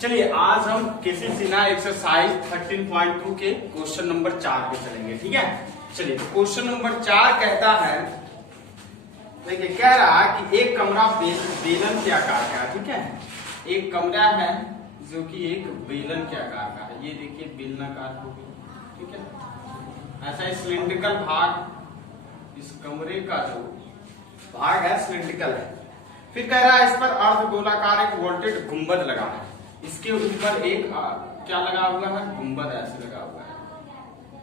चलिए आज हम केसी सिन्हा एक्सरसाइज 13.2 के क्वेश्चन नंबर 4 पे चलेंगे। ठीक है, चलिए तो क्वेश्चन नंबर 4 कहता है, देखिए कह रहा है कि एक कमरा बेलन के आकार का है। ठीक है, एक कमरा है जो कि एक बेलन के आकार का है। ये देखिए बेलनाकार हो गया। ठीक है, ऐसा सिलिंड्रिकल भाग, इस कमरे का जो भाग है सिलिंड्रिकल है। फिर कह रहा है इस पर अर्ध गोलाकार एक वोल्टेज गुंबद लगा है। इसके ऊपर एक क्या लगा हुआ है, गुंबद ऐसे लगा हुआ है।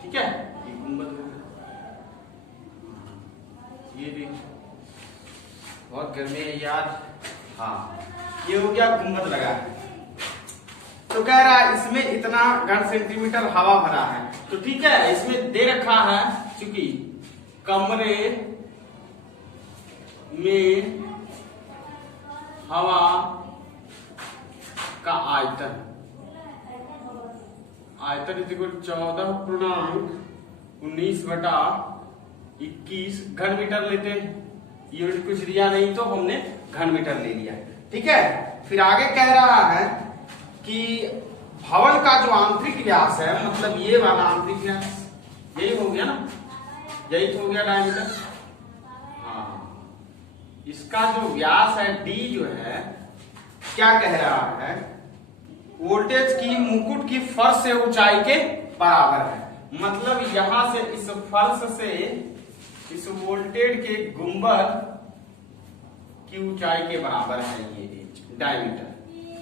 ठीक है, ये गुंबद हो गया। ये देखिए बहुत गर्मी है यार। हाँ, ये हो गया गुंबद लगा है। तो कह रहा है इसमें इतना घन सेंटीमीटर हवा भरा है। तो ठीक है, इसमें दे रखा है क्योंकि कमरे में हवा का आयतन 14.19/21 घन मीटर लेते हैं। यूनिट कुछ दिया नहीं तो हमने घन मीटर ले लिया। ठीक है, फिर आगे कह रहा है कि भवन का जो आंतरिक व्यास है, मतलब ये वाला आंतरिक व्यास, यही हो गया ना, यही तो हो गया डायमीटर। हाँ, इसका जो व्यास है डी जो है, क्या कह रहा है, वोल्टेज की मुकुट की फर्श से ऊंचाई के बराबर है। मतलब यहां से इस फर्श से इस वोल्टेज के गुंबद की ऊंचाई के बराबर है ये डायमीटर।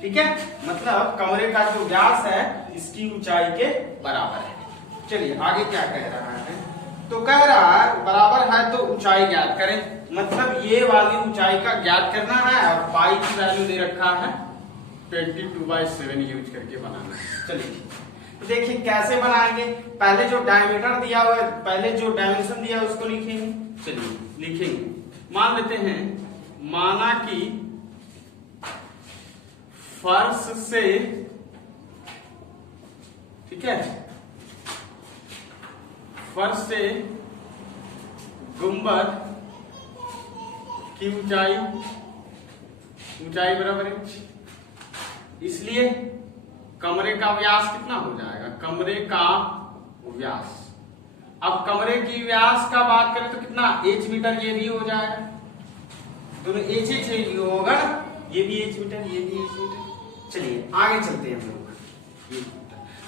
ठीक है, मतलब कमरे का जो व्यास है इसकी ऊंचाई के बराबर है। चलिए आगे क्या कह रहा है, तो कह रहा है बराबर है तो ऊंचाई ज्ञात करें। मतलब ये वाली ऊंचाई का ज्ञात करना है और पाई की वैल्यू दे रखा है 22/7 यूज करके बनाना है। चलिए तो देखिए कैसे बनाएंगे। पहले जो डायमीटर दिया हुआ है, पहले जो डायमेंशन दिया है उसको लिखेंगे। चलिए लिखेंगे, मान लेते हैं, माना कि फर्श से, ठीक है, फर्श से गुंबद की ऊंचाई बराबर है। इसलिए कमरे का व्यास कितना हो जाएगा, कमरे का व्यास। अब कमरे की व्यास का बात करें तो कितना, एच मीटर, ये भी हो जाएगा, दोनों एच एच ही होगा, ये भी एच मीटर, ये भी एच मीटर। चलिए आगे चलते हैं हम लोग।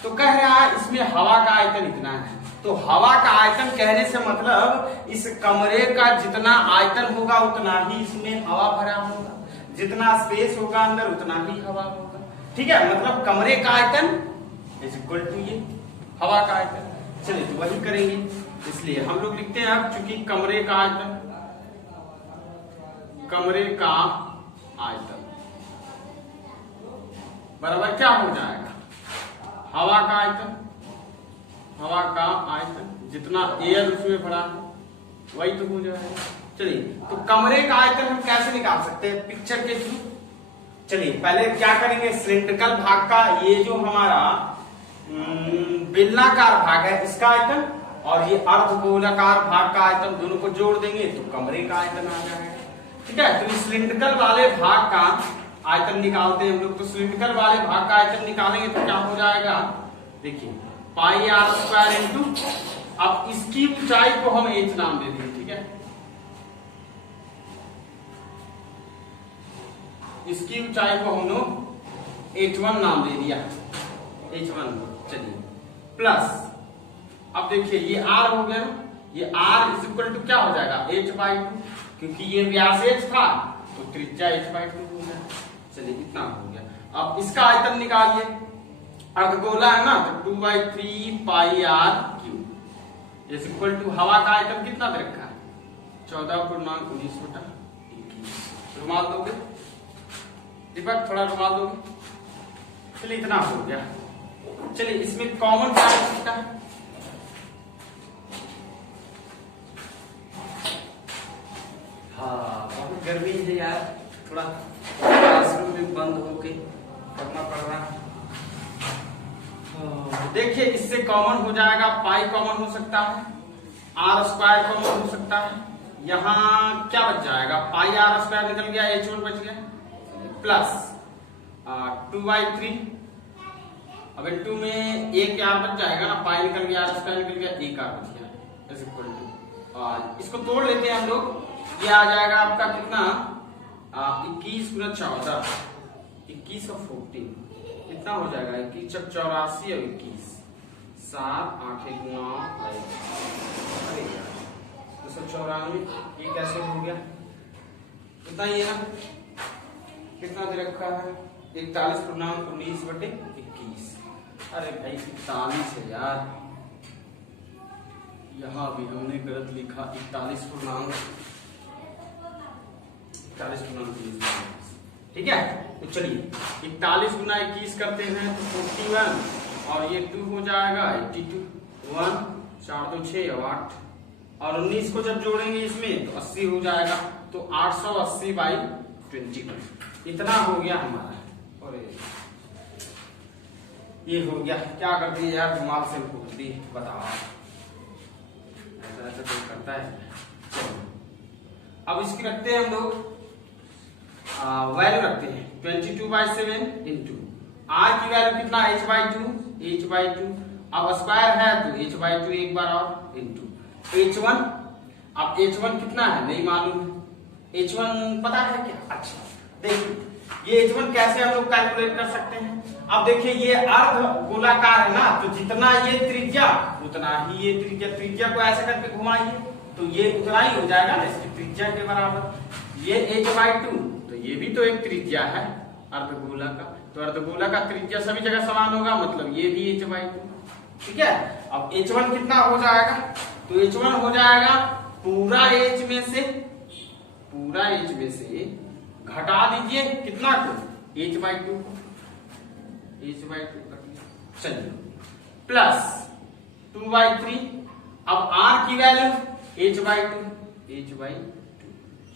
तो कह रहा है इसमें हवा का आयतन इतना है। तो हवा का आयतन कहने से मतलब इस कमरे का जितना आयतन होगा उतना ही इसमें हवा भरा होगा, जितना स्पेस होगा अंदर उतना ही हवा होगा। ठीक है, मतलब कमरे का आयतन इज इक्वल टू ये हवा का आयतन। चलिए तो वही करेंगे, इसलिए हम लोग लिखते हैं अब, चूंकि कमरे का आयतन बराबर क्या हो जाएगा, हवा का आयतन जितना एयर उसमें भरा है वही तो हो जाएगा। चलिए तो कमरे का आयतन हम कैसे निकाल सकते हैं, पिक्चर के थ्रू। चलिए पहले क्या करेंगे, सिलिंड्रिकल भाग का ये जो हमारा बेलनाकार भाग है इसका आयतन और ये अर्धगोलाकार भाग का आयतन, दोनों को जोड़ देंगे तो कमरे का आयतन आ जाएगा। ठीक है, तो इस सिलिंड्रिकल वाले भाग का आयतन निकालते हैं हम लोग। तो सिलिंड्रिकल वाले भाग का आयतन निकालेंगे तो क्या हो जाएगा, देखिए पाई आर स्क्वायर इंटू, अब इसकी ऊंचाई को हम एच नाम दे देंगे। ठीक है, इसकी ऊंचाई को हम लोग h1 नाम दे दिया, h1। चलिए प्लस, अब देखिए ये r हो गया ना, ये r इज इक्वल टू क्या हो जाएगा, h/2, क्योंकि ये व्यास h था तो त्रिज्या h/2 हो गया। चलिए इतना हो गया। अब इसका आयतन निकालिए, अर्धगोला है ना, तो 2/3 pi r cube is equal to हवा का आयतन कितना दे रखा है, 14.19/21। रुमाल दोगे दीपक, थोड़ा रुमाल दोगे। चलिए इतना हो गया। चलिए इसमें कॉमन क्या हो सकता है, हाँ बहुत गर्मी है यार, थोड़ा क्लासरूम में बंद होके करना पड़ रहा है। देखिए इससे कॉमन हो जाएगा, पाई कॉमन हो सकता है, आर स्क्वायर कॉमन हो सकता है, यहाँ क्या बच जाएगा, पाई आर स्क्वायर निकल गया, h1 बच गया, प्लस 2/3। अब 2 में एक r बच जाएगा ना, पाई निकल गया, r स्क्वायर निकल गया, एक r बच गया इज इक्वल टू, इसको तोड़ लेते हैं हम लोग। ये आ जाएगा आपका कितना, 21 गुना 14, 21 और 14 कितना हो जाएगा, 21 चक 84 और 21 7 8 1 9 अरे यार 294। ये कैसे हो गया, कितना ये ना, कितना दे रखा है 41/19/21। अरे भाई 41 है यार, यहाँ भी हमने गलत लिखा 41/21। ठीक है, तो चलिए 41 गुना 21 करते हैं तो 41 और ये 2 हो जाएगा 82, 1 4 2 6 और 8 और 19 को जब जोड़ेंगे इसमें तो 80 हो जाएगा, तो 880/21 इतना हो गया हमारा। और ये हो गया, क्या कर दिए यार, दिमाग से पूछ दी, बताओ ऐसा ऐसा कोई करता है। चलो अब इसकी रखते हैं हम लोग वैल्यू रखते हैं 22/7 इंटू r की वैल्यू कितना, h/2। अब स्क्वायर है तो h/2 एक बार और इंटू h1। अब h1 कितना है नहीं मालूम है, h1 पता है क्या, अच्छा देखिए ये h1 कैसे हम लोग कैलकुलेट कर सकते हैं। अब देखिए ये अर्ध गोलाकार है ना, तो जितना ये त्रिज्या उतना ही ये त्रिज्या को ऐसे करके घुमाइए तो ये उतना ही हो जाएगा ना इसकी त्रिज्या के बराबर। ये h/2 तो ये भी तो एक त्रिज्या है अर्धगोला का, तो अर्धगोला का त्रिज्या सभी जगह समान होगा, मतलब ये भी h/2। ठीक है, अब h1 कितना हो जाएगा, तो h1 हो जाएगा पूरा h में से घटा दीजिए कितना को, h/2 को, चलिए प्लस 2/3। अब r की वैल्यू h/2,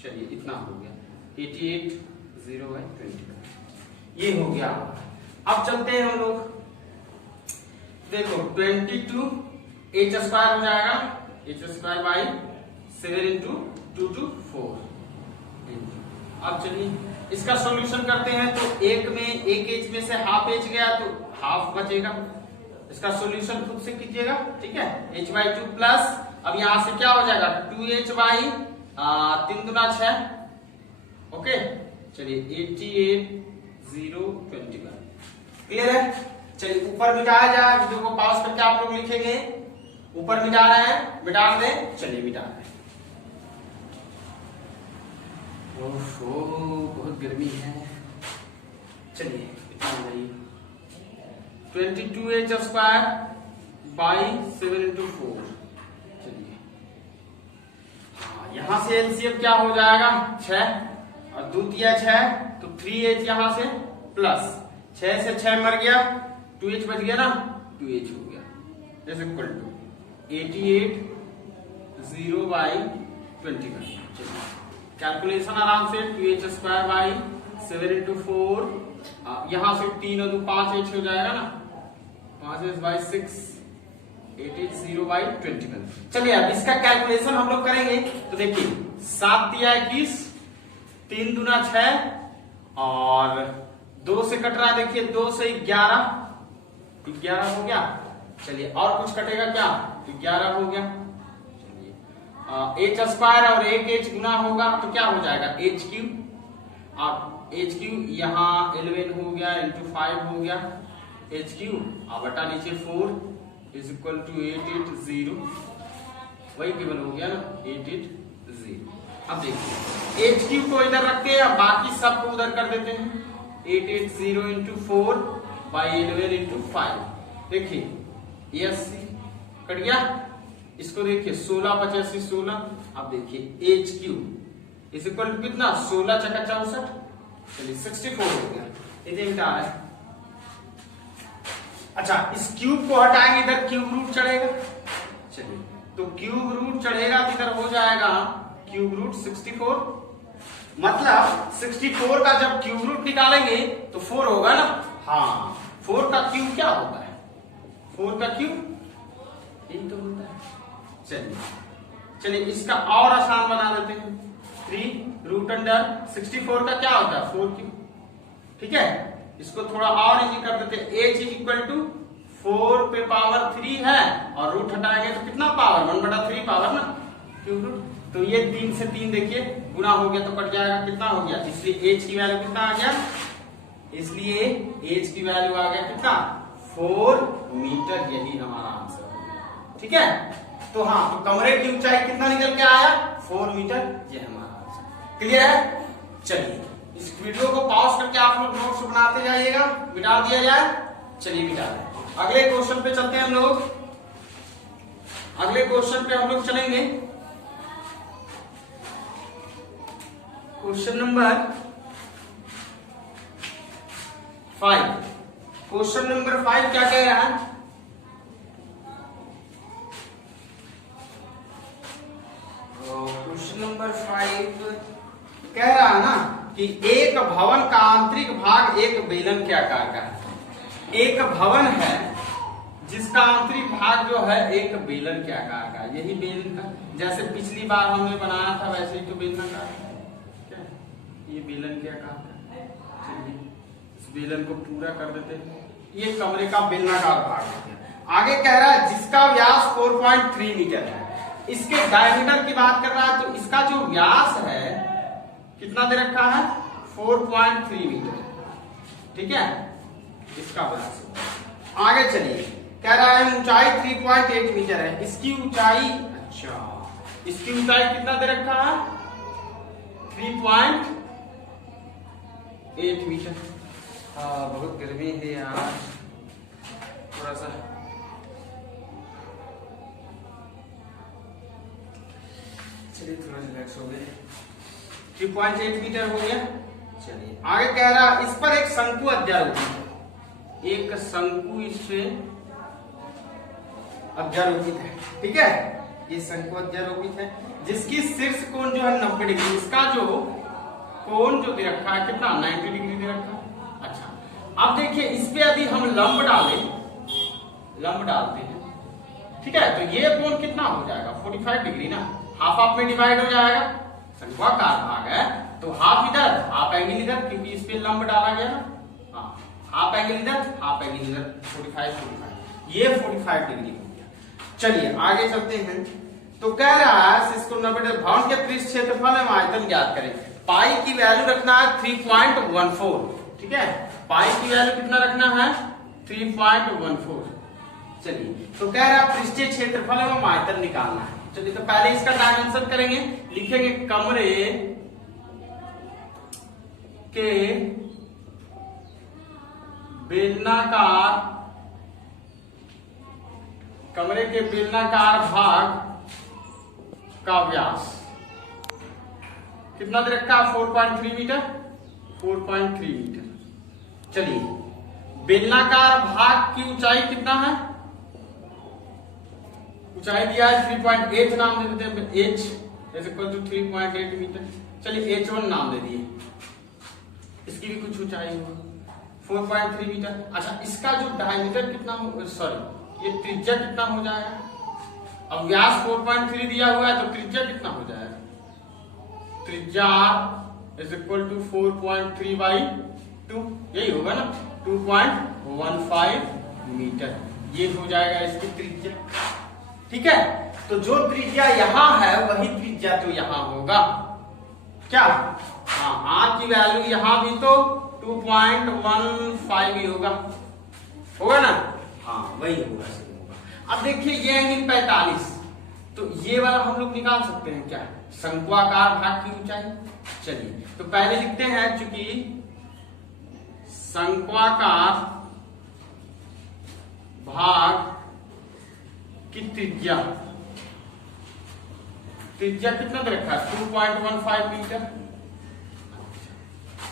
चलिए इतना हो गया 88/0/20 ये हो गया। अब चलते हैं हम लोग, देखो 22 h स्क्वायर हो जाएगा, h²/7 इंटू 2 to 4। अब चलिए इसका सॉल्यूशन करते हैं, तो एक एच में से हाफ एच गया तो हाफ बचेगा, इसका सॉल्यूशन खुद से कीजिएगा। ठीक है, h/2 प्लस अब यहां से क्या हो जाएगा 2h/3 दूना 6। ओके चलिए 88/0/21 क्लियर है। चलिए ऊपर मिटाया जाए, वीडियो को पॉज करके आप लोग लिखेंगे, ऊपर मिटा रहे हैं, मिटा दें, चलिए मिटा रहे हैं। ओहो बहुत गर्मी है, चलिए 22h²/7 इंटू 4। चलिए यहां से एलसीएम क्या हो जाएगा 6 और द्वितीय 6 तो 3h यहां से प्लस 6 से 6 मर गया, 2h बच गया ना, 2h हो गया इज इक्वल टू 88/0/21। कैलकुलेशन आराम से 2h²/7 इंटू 4, यहां से 3 और 2 5h हो जाएगा ना, 5h/6 88/0/21। चलिए अब इसका कैलकुलेशन हम लोग करेंगे, तो देखिए 7 दिया 21, 3 दूना 6 और 2 से कट रहा है, देखिए 2 से 11 हो गया। चलिए और कुछ कटेगा क्या, 11 हो गया। h स्क्वायर और एक h गुना होगा तो क्या हो जाएगा h3। अब h3 यहाँ 11 हो गया इंटू 5 हो गया h3, अब बटा नीचे 4 इज इक्वल टू 880, वही केवल हो गया ना 880। अब देखिए h3 को इधर रखते हैं, बाकी सबको उधर कर देते हैं, 880 इंटू 4/11 इंटू 5। देखिए ये 80 कट गया, इसको देखिए 16 16। अब देखिए h3 इज इक्वल टू कितना 16 × 64, चलिए 64 हो गया, इधर मिटा है। अच्छा इस क्यूब को हटाएंगे, इधर क्यूब रूट चढ़ेगा, चलिए तो क्यूब रूट चढ़ेगा तो इधर हो जाएगा क्यूब रूट 64, मतलब 64 का जब क्यूब रूट निकालेंगे तो 4 होगा ना। हाँ 4 का क्यूब क्या होता है, 4 का क्यूब यही तो होता है। चलिए इसका और आसान बना देते हैं, 3 √64 का क्या होता है 4 क्यूब। ठीक है इसको थोड़ा और इजी कर देते हैं। h इज इक्वल टू 4 पे पावर 3 है और रूट हटाएंगे तो कितना पावर 1/3 पावर ना क्यूब रूट। तो ये 3 से 3 देखिए गुना हो गया तो कट जाएगा, कितना हो गया, इसलिए h की वैल्यू कितना आ गया, इसलिए h की वैल्यू आ गया कितना 4 मीटर। यही हमारा आंसर है। ठीक है, तो हाँ, तो कमरे की ऊंचाई कितना निकल के आया 4 मीटर, ये हमारा आंसर। क्लियर है? चलिए इस वीडियो को पॉज करके आप लोग नोट्स बनाते जाइएगा, मिटा दिया जाए। चलिए मिटा दें। अगले क्वेश्चन पे चलते हैं हम लोग। अगले क्वेश्चन पे हम लोग चलेंगे। Question number 5। क्वेश्चन नंबर 5 क्या कह रहा है, क्वेश्चन नंबर 5 कह रहा है ना कि एक भवन का आंतरिक भाग एक बेलन के आकार का है। एक भवन है जिसका आंतरिक भाग जो है एक बेलन के आकार का, यही बेलन का, जैसे पिछली बार हमने बनाया था वैसे ही तो बेलन का क्या, ये बेलन के आकार का। चलिए इस बेलन को पूरा कर देते हैं। ये कमरे का बेलनाकार भाग है। आगे कह रहा है जिसका व्यास 4.3 मीटर है। इसके डायमीटर की बात कर रहा है, तो इसका जो व्यास है कितना दे रखा है 4.3 मीटर। ठीक है, इसका व्यास। आगे चलिए, कह रहा है ऊंचाई 3.8 मीटर है। इसकी ऊंचाई, अच्छा इसकी ऊंचाई कितना दे रखा है 3.8 मीटर। बहुत गर्मी है यार, थोड़ा सा चलिए थोड़ा रिलैक्स हो गए। 3.8 मीटर हो गया। चलिए आगे कह रहा इस पर एक शंकु अध्यारोपित है। एक शंकु इस पे अध्यारोपित है। ठीक है, ये शंकु अध्यारोपित है जिसकी शीर्ष कोण जो है 90 डिग्री। इसका जो कोण जो दे रखा है कितना 90 डिग्री दे रखा है। अच्छा अब देखिए इस पे यदि हम लंब डालते हैं, ठीक है, तो ये कोण कितना हो जाएगा 45 डिग्री ना, हाफ हाफ में डिवाइड हो जाएगा। शंक्वाकार भाग है तो हाफ इधर हाफ एंगल इधर, क्योंकि इस पे लंब डाला गया ना। हाँ, हाफ एंगल इधर हाफ एंगल इधर, 45 ये 45 डिग्री हो गया। चलिए आगे चलते हैं। तो कह रहा है इसको 90 भवन के पृष्ठ क्षेत्रफल एवं आयतन ज्ञात करें। पाई की वैल्यू रखना है 3.14। ठीक है, पाई की वैल्यू कितना रखना है 3.14। चलिए तो कह रहा है पृष्ठीय क्षेत्रफल एवं आयतन निकालना है। चलिए तो पहले इसका डायमेंशन करेंगे, लिखेंगे कमरे के बेलनाकार भाग का व्यास कितना दे रखा है 4.3 मीटर। 4.3 मीटर। चलिए बेलनाकार भाग की ऊंचाई कितना है, ऊंचाई दिया है 3.8 नाम दे देते हैं, h is equal to 3.8 metre. चलिए h1 नाम दे दिए, इसकी भी कुछ ऊंचाई होगी 4.3 मीटर। अच्छा इसका जो डायमीटर कितना हो, सॉरी ये त्रिज्या कितना हो जाएगा। अब व्यास 4.3 दिया हुआ है तो त्रिज्या कितना हो जाएगा, त्रिज्या इज इक्वल टू 4.3/2, यही होगा ना 2.15 मीटर। ये हो जाएगा इसकी त्रिज्या। ठीक है, तो जो त्रिज्या यहां है वही त्रिज्या तो यहां होगा क्या। हाँ, आर की वैल्यू यहां भी तो 2.15 ही होगा ना। हाँ वही होगा। अब देखिए ये एंगल 45, तो ये वाला हम लोग निकाल सकते हैं क्या, शंक्वाकार भाग की ऊंचाई। चलिए तो पहले लिखते हैं, चूंकि शंक्वाकार भाग की त्रिज्या कितना दे रखा है 2.15 मीटर।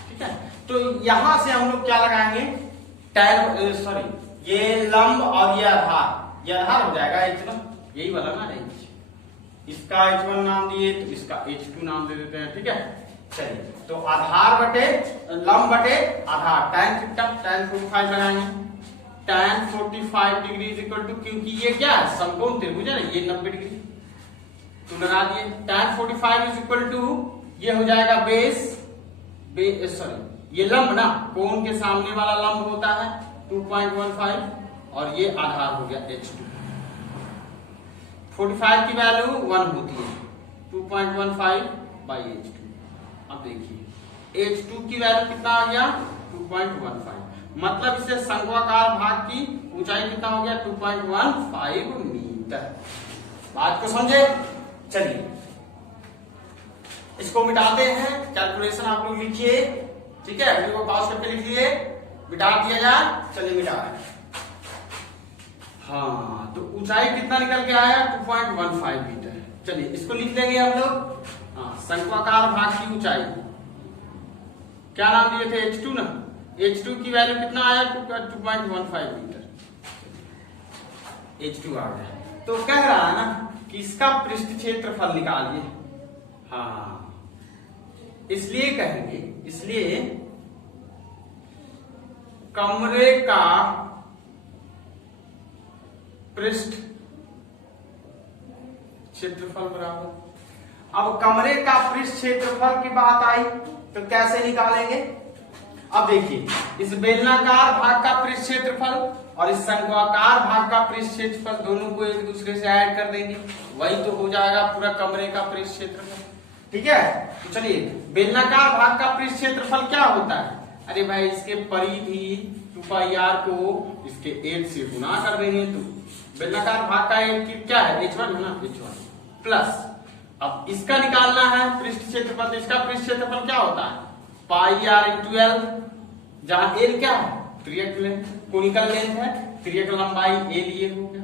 ठीक है, तो यहां से हम लोग क्या लगाएंगे tan, सॉरी ये लंब और ये आधार हो जाएगा h1, यही वाला ना h। इसका h1 नाम दिए तो इसका h2 नाम दे देते हैं। ठीक है, चलिए तो आधार बटे लंब बटे आधार, tan 45 लगाएंगे। tan 45 degree is equal to, क्योंकि ये क्या है समकोण त्रिभुज है ना, ये 90 डिग्री तो लगा दिए। tan 45 इज इक्वल टू ये हो जाएगा बेस, सॉरी ये लंब ना, कोण के सामने वाला लंब होता है 2.15 और ये आधार हो गया H2। 45 की वैल्यू 1 होती है 2.15 by H2। अब देखिए H2 की वैल्यू कितना आ गया 2.15, मतलब इससे शंक्वाकार भाग की ऊंचाई कितना हो गया 2.15 मीटर। बात को समझे? चलिए इसको मिटाते हैं, कैलकुलेशन आप लोग लिखिए, ठीक है, वीडियो को पॉज करके लिखिए, मिटा दिया जाए। चलिए मिटा रहे हैं। हाँ तो ऊंचाई कितना निकल के आया 2.15 मीटर। चलिए इसको लिख देंगे हम लोग। हाँ शंक्वाकार भाग की ऊंचाई क्या नाम दिए थे H2 ना, H2 की वैल्यू कितना आया 2.15 मीटर, H2 आ गया। तो कह रहा है ना कि इसका पृष्ठ क्षेत्रफल निकालिए। हाँ इसलिए कहेंगे, इसलिए कमरे का पृष्ठ क्षेत्रफल बराबर, अब कमरे का पृष्ठ क्षेत्रफल की बात आई तो कैसे निकालेंगे? अब देखिए इस बेलनाकार भाग का पृष्ठ क्षेत्रफल और इस शंक्वाकार भाग का पृष्ठ क्षेत्रफल दोनों को एक दूसरे से ऐड कर देंगे, वही तो हो जाएगा पूरा कमरे का पृष्ठ क्षेत्रफल। ठीक है, तो चलिए बेलनाकार भाग का पृष्ठ क्षेत्रफल क्या होता है? अरे भाई इसके परिधि 2πr को इसके 8 से गुना कर देंगे तो बेलनाकार भाग का क्या है H1 है ना, H1 प्लस अब इसका निकालना है पृष्ठ क्षेत्रफल, तो इसका पृष्ठ क्षेत्रफल क्या होता है πr into l, जहां l क्या है त्रियक लेंथ, कोनिकल लेंथ है, त्रियक लंबाई a लिए हो गया।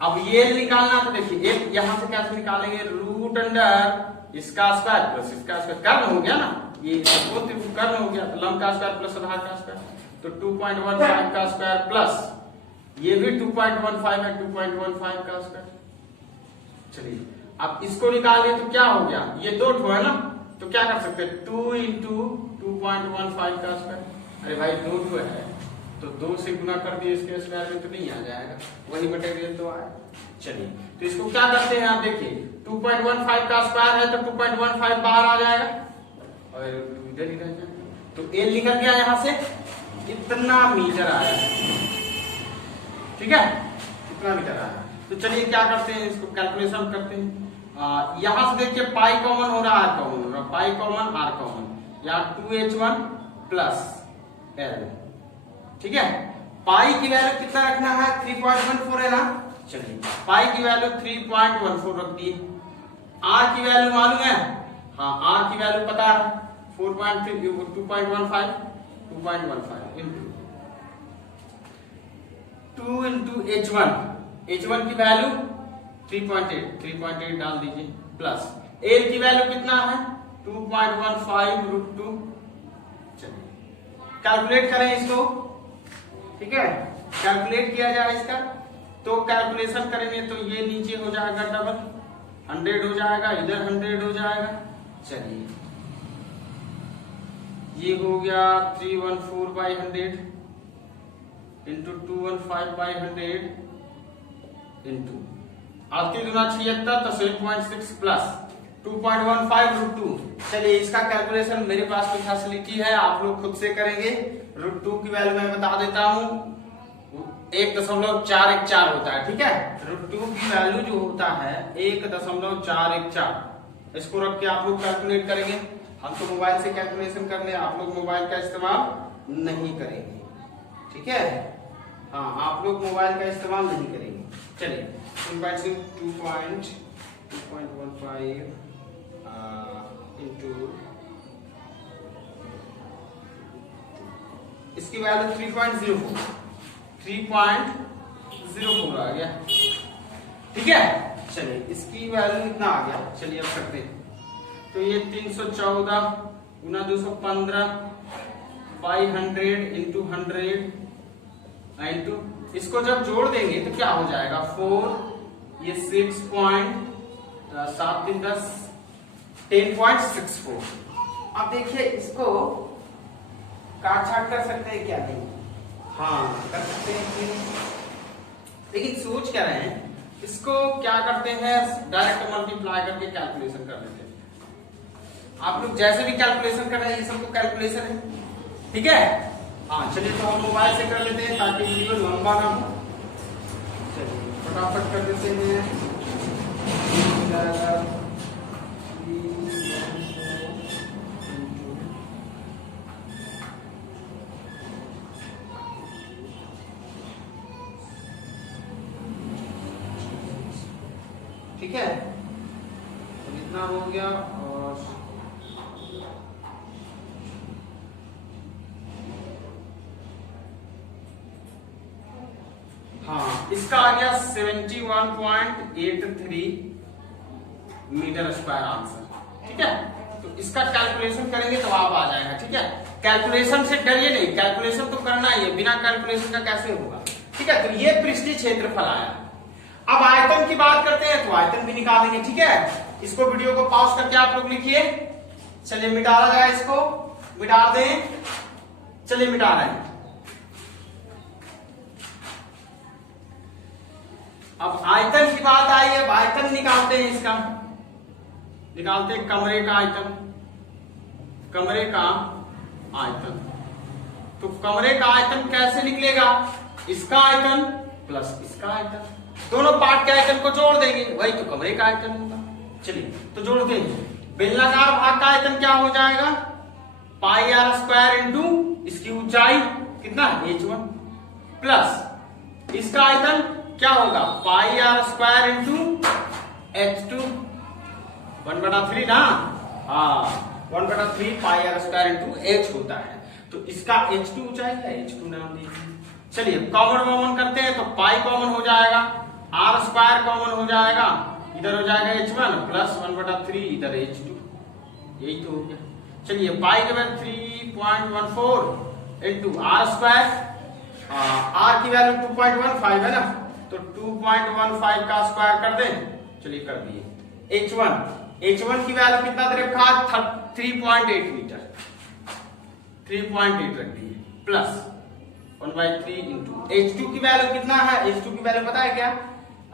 अब ये निकालना तो देखिए एक यहां से कैसे निकालेंगे, रूट अंडर इसका स्क्वायर प्लस इसका स्क्वायर, कर्ण हो गया ना, ये कर्ण हो गया, लंब का स्क्वायर प्लस आधार का स्क्वायर, तो 2.15 का स्क्वायर प्लस ये भी 2.15 है 2.15 का स्क्वायर। चलिए अब इसको निकालिए तो क्या हो गया, ये दो ठो है ना, तो क्या कर सकते हैं 2 into 2.15 का स्क्वायर। अरे भाई दो ठो है तो 2 से गुना कर दिए, इसके स्क्वायर में तो नहीं आ जाएगा, वही मटेरियल तो आया। चलिए तो इसको क्या करते हैं आप देखिए 2.15 का स्क्वायर है तो 2.15 बाहर आ जाएगा और इधर ही रह जाएगा, तो एल निकल गया यहां से कितना मीटर आया, ठीक है कितना मीटर आया। तो चलिए क्या करते हैं इसको कैलकुलेशन करते हैं। यहां से देखिए पाई कॉमन हो रहा है, आर कॉमन हो रहा है, पाई कॉमन आर कॉमन, यहाँ 2h1 प्लस l, ठीक है। पाई की वैल्यू कितना रखना है 3.14 है ना, चलिए पाई की वैल्यू 3.14 रख दी। आर की वैल्यू मालूम है, हाँ आर की वैल्यू पता है 2.15 इंटू 2 इंटू H1 की वैल्यू 3.8 डाल दीजिए प्लस एल की वैल्यू कितना है 2.15 रूट 2। चलिए कैलकुलेट करें इसको, ठीक है कैलकुलेट किया जाए इसका, तो कैलकुलेशन करेंगे तो ये नीचे हो जाएगा डबल 100 हो जाएगा, इधर 100 हो जाएगा। चलिए ये हो गया 314 by 100 इंटू 215 by 100 इंटू 8 दूना 76 तो 7.6 प्लस 2.15 रूट 2। चलिए इसका कैलकुलेशन मेरे पास कोई फैसिलिटी है, आप लोग खुद से करेंगे। रूट 2 की वैल्यू मैं बता देता हूं 1.414 होता है, ठीक है। रूट 2 की वैल्यू जो होता है 1.414, इसको रख के आप लोग कैलकुलेट करेंगे। हम तो मोबाइल से कैलकुलेशन करने, आप लोग मोबाइल का इस्तेमाल नहीं करेंगे, ठीक है। हाँ आप लोग मोबाइल का इस्तेमाल नहीं करेंगे। चलिए 2.15 इंटू इसकी वैल्यू 3.04 आ गया, ठीक है। चलिए इसकी वैल्यू इतना आ गया, चलिए अब करते हैं। तो ये 314 गुना 215 बाई 100 इंटू 100 इंटू इसको जब जोड़ देंगे तो क्या हो जाएगा 4, ये 10.64। अब देखिए इसको काट-छांट कर सकते हैं क्या, नहीं हाँ कर सकते हैं कि, लेकिन सोच क्या रहे हैं इसको क्या करते हैं डायरेक्ट मल्टीप्लाई करके कैलकुलेशन कर लेते हैं। आप लोग जैसे भी कैलकुलेशन कर रहे हैं ये सब तो कैलकुलेशन है, ठीक है। हाँ चलिए तो हम मोबाइल से कर लेते हैं ताकि वीडियो लंबा ना हो। चलिए फटाफट कर देते हैं। ठीक है, तो इतना हो गया। और हाँ इसका आ गया 71.83 मीटर स्क्वायर आंसर। ठीक है, तो इसका कैलकुलेशन करेंगे तो आप आ जाएगा। ठीक है, कैलकुलेशन से डरिए नहीं, कैलकुलेशन तो करना ही है, बिना कैलकुलेशन का कैसे होगा। ठीक है, तो ये पृष्ठीय क्षेत्रफल आया। अब आयतन की बात करते हैं तो आयतन भी निकालेंगे। ठीक है, इसको वीडियो को पॉज करके आप लोग लिखिए। चलिए मिटाया जाए, इसको मिटा दें। चलिए मिटा रहे हैं। अब आयतन की बात आई है, अब आयतन निकालते हैं। इसका निकालते हैं कमरे का आयतन। कमरे का आयतन, तो कमरे का आयतन कैसे निकलेगा? इसका आयतन प्लस इसका आयतन, दोनों पार्ट के आयतन को जोड़ देंगे, वही तो कमरे का आयतन होगा। चलिए तो जोड़ते हैं। बेलनाकार भाग का आयतन क्या हो जाएगा? पाई आर स्क्वायर इंटू इसकी ऊंचाई कितना h1 प्लस इसका आयतन क्या होगा? पाई आर स्क्वायर इंटू h2 1/3 ना। हाँ 1/3 pi r square into h होता है, तो इसका h2 ऊंचाई है, h2 नाम दीजिए। चलिए कॉमन करते हैं, तो पाई कॉमन हो जाएगा, आर स्क्वायर कॉमन हो जाएगा, इधर हो जाएगा h1 प्लस 1/3 इधर h2, यही तो हो गया। चलिए पाई के बाद 3.14 इंटू आर स्क्वायर, आर की वैल्यू 2.15 है ना, तो 2.15 का स्क्वायर कर दें। चलिए कर दिए। h1 की वैल्यू कितना दे रखा? 3.8 मीटर, 3.8 रख दिए प्लस 1/3 इंटू h2 की वैल्यू कितना है? h2 की वैल्यू पता है क्या?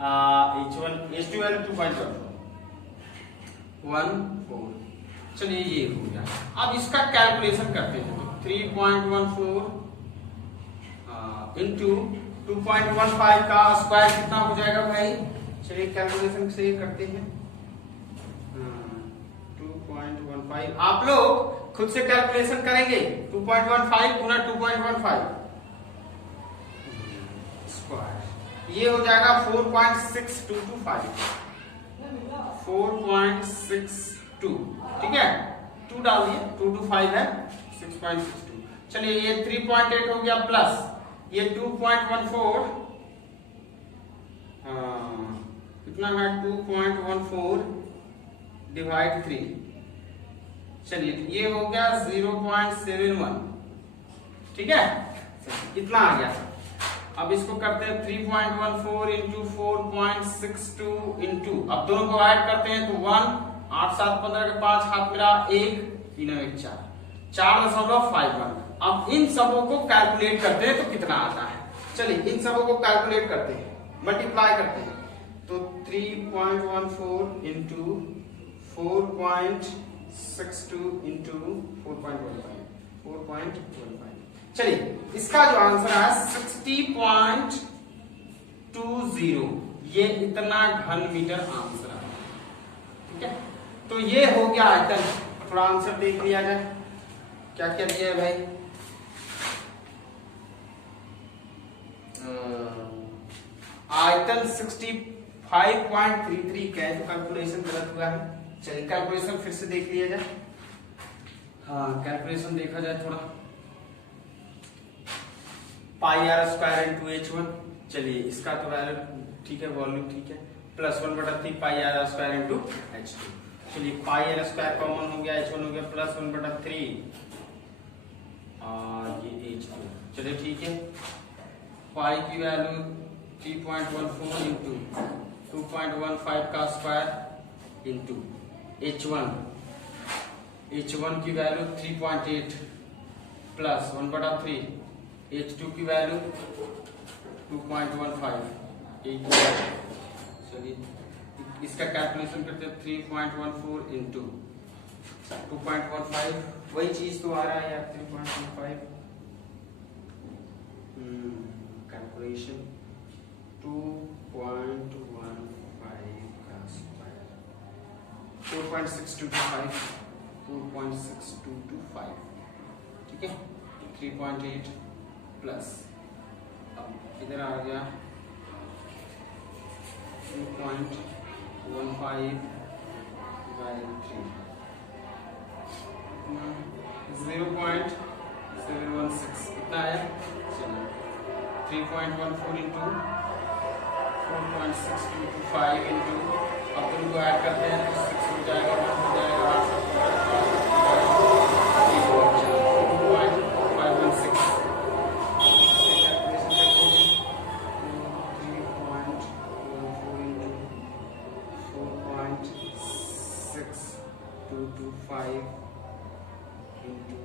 h2 value 2.14। चलिए ये हो गया। अब इसका कैलकुलेशन करते हैं, तो 3.14 इंटू 2.15 का स्क्वायर कितना हो जाएगा भाई? चलिए कैलकुलेशन से करते हैं। 2.15 आप लोग खुद से कैलकुलेशन करेंगे। 2.15 गुना 2.15 स्क्वायर, ये हो जाएगा 4.6225, 4.62। ठीक है, 2 डाल दिए, 2 to 5 है 6.62। चलिए ये 3.8 हो गया प्लस ये 2.14, कितना है? 2.14 डिवाइड 3। चलिए ये हो गया 0.71। ठीक है, इतना आ गया। अब इसको करते हैं 3.14 इंटू 4.62 इंटू, अब दोनों को ऐड करते हैं तो 1 8 7 15 के 5 हाथ मिला 1 3 1 4 4.51। अब इन सबों को कैलकुलेट करते हैं तो कितना आता है? चलिए इन सबों को कैलकुलेट करते हैं, मल्टीप्लाई करते हैं। तो 3.14 इंटू 4.62 इंटू 4.15। चलिए इसका जो आंसर है 60.20, ये इतना घन मीटर आंसर है। ठीक है, तो ये हो गया आयतन। थोड़ा आंसर देख लिया जाए, क्या क्या दिया है भाई? आयतन 65.33 कैसे कैलकुलेशन गलत हुआ है। चलिए कैलकुलेशन फिर से देख लिया जाए। हाँ कैलकुलेशन देखा जाए थोड़ा। पाई आर स्क्वायर इंटू h1, चलिए इसका तो वैल्यू ठीक है, वॉल्यूम ठीक है, plus 1/3 pi r square into h2। चलिए पाई आर स्क्वायर कॉमन हो गया, h1 हो गया प्लस 1/3 और ये h2। चलिए ठीक है, पाई की वैल्यू 3.14 इंटू 2.15 का स्क्वायर इंटू h1 की वैल्यू 3.8 प्लस 1/3 h2 की वैल्यू 2.15। चलिए इसका कैलकुलेशन करते हैं 3.14 इंटू 2.15 वही चीज तो आ रहा है यार 3.15 कैलकुलेशन 2.15 का स्क्वायर 4.6225 4.6225 ठीक है 3.8 प्लस अब इधर आ गया 2.15 बाई 3 0.716 कितना है चलिए 3.14 इंटू 4.6225 इंटू अब इनको ऐड करते हैं तो 6 हो जाएगा 1 हो जाएगा 2.5 into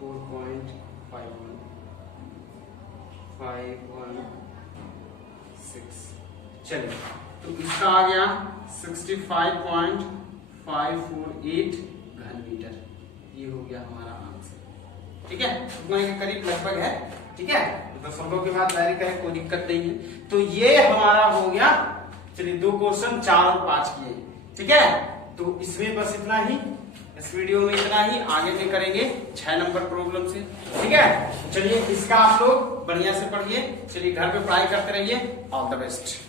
4.51516 चलिए तो इसका आ गया 65.548 घन मीटर। ये हो गया हमारा आंसर ठीक है उतना के करीब लगभग है ठीक है तो संभव के बाद तैयारी करें कोई दिक्कत नहीं है। तो ये हमारा हो गया चलिए 2 क्वेश्चन 4 और 5 किए ठीक है तो इसमें बस इतना ही इस वीडियो में इतना ही आगे में करेंगे 6 नंबर प्रॉब्लम से ठीक है। चलिए इसका आप लोग बढ़िया से पढ़िए चलिए घर पे पढ़ाई करते रहिए ऑल द बेस्ट।